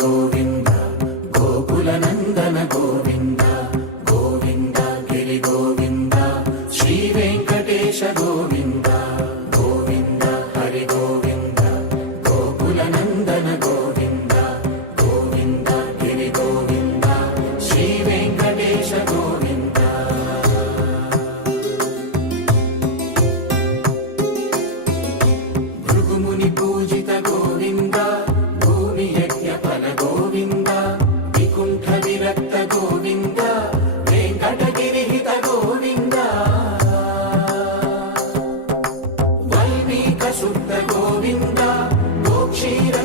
గోవింద గోకుల నందన గోవింద గోవింద గిరి గోవింద శ్రీ వెంకటేశ గోవింద గోవింద హరి గోవింద గోకుల నందన గోవింద గోవింద గిరి గోవింద శ్రీ వెంకటేశ గోవింద. భృగుముని పూజిత గోవింద భూమి యజ్ఞ ఫల గోవింద వికుంఠ విరక్త గోవింద వెంకటగిరిహిత గోవింద వల్మీక శుద్ధ గోవింద గోక్షీర